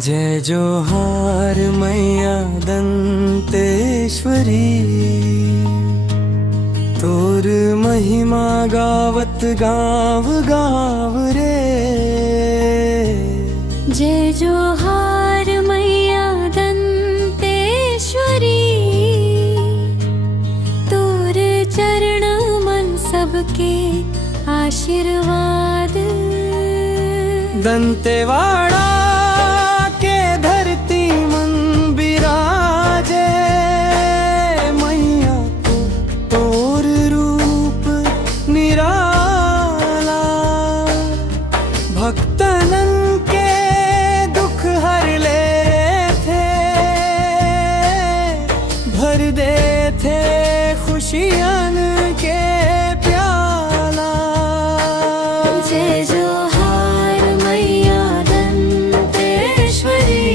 जय जोहार मैया दंतेश्वरी, तोर महिमा गावत गाँव गाँव रे। जय जोहार मैया दंतेश्वरी, तोर चरण मन सबके आशीर्वाद। दंतेवाड़ा के धरती मन बिराजे, मैया को तोर रूप निराला। भक्तनन के दुख हर ले थे, भर दे थे खुशियन के प्याला। जय जोहार मैया दंतेश्वरी,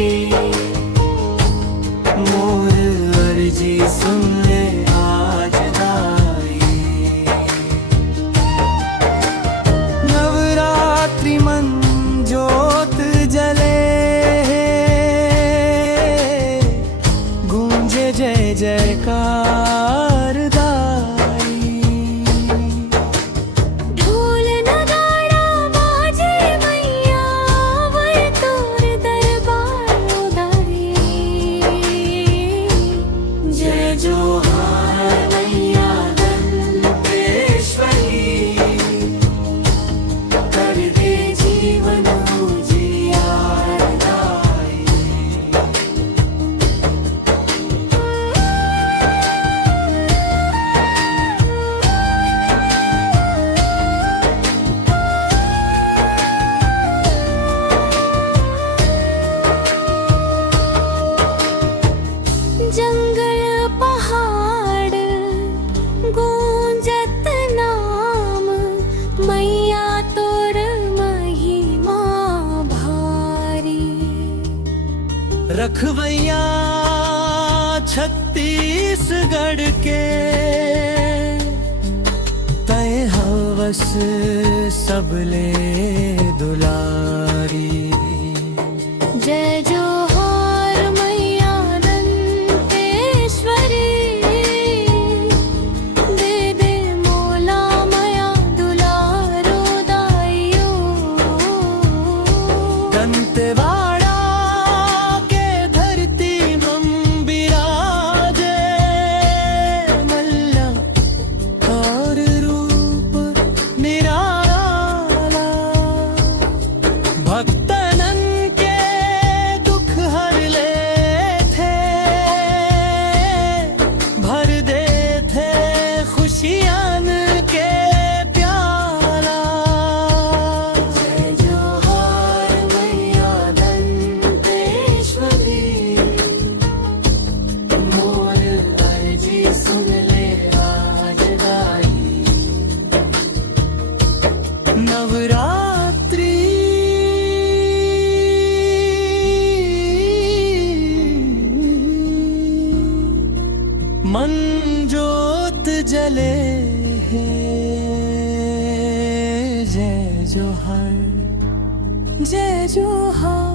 मोर अर्जी सुन ले आज दाई। नवरात्रि मन जोत जले, गूंजे जय जयकार दाई। ढोल नगाड़ा बाजे मैया, वर तोर दरबार उदारी। जय जोहार मैया दंतेश्वरी, कर दे जीवन उजियार दाई। जंगल पहाड़ गूंजत नाम, मैया तोर महिमा भारी। रखवैया छत्तीसगढ़ के, तय हवस सबले दुलारी। जय जोहार मैया दंतेश्वरी, दे दे मोला माया दुलारो दाइयो। दंतेवाड़ा के धरती मम बिराजे, मल्ला और रूप निराला। भक्तनन के दुख हर ले थे, भर दे थे खुशियन के प्याला। जय जोहार मैया दंतेश्वरी, मोर अर्जी सुन ले आज दाई। नवरात्रि मन जोत जले है। जय जोहार, जय जोहार।